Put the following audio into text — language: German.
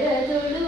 ಶರದುಳು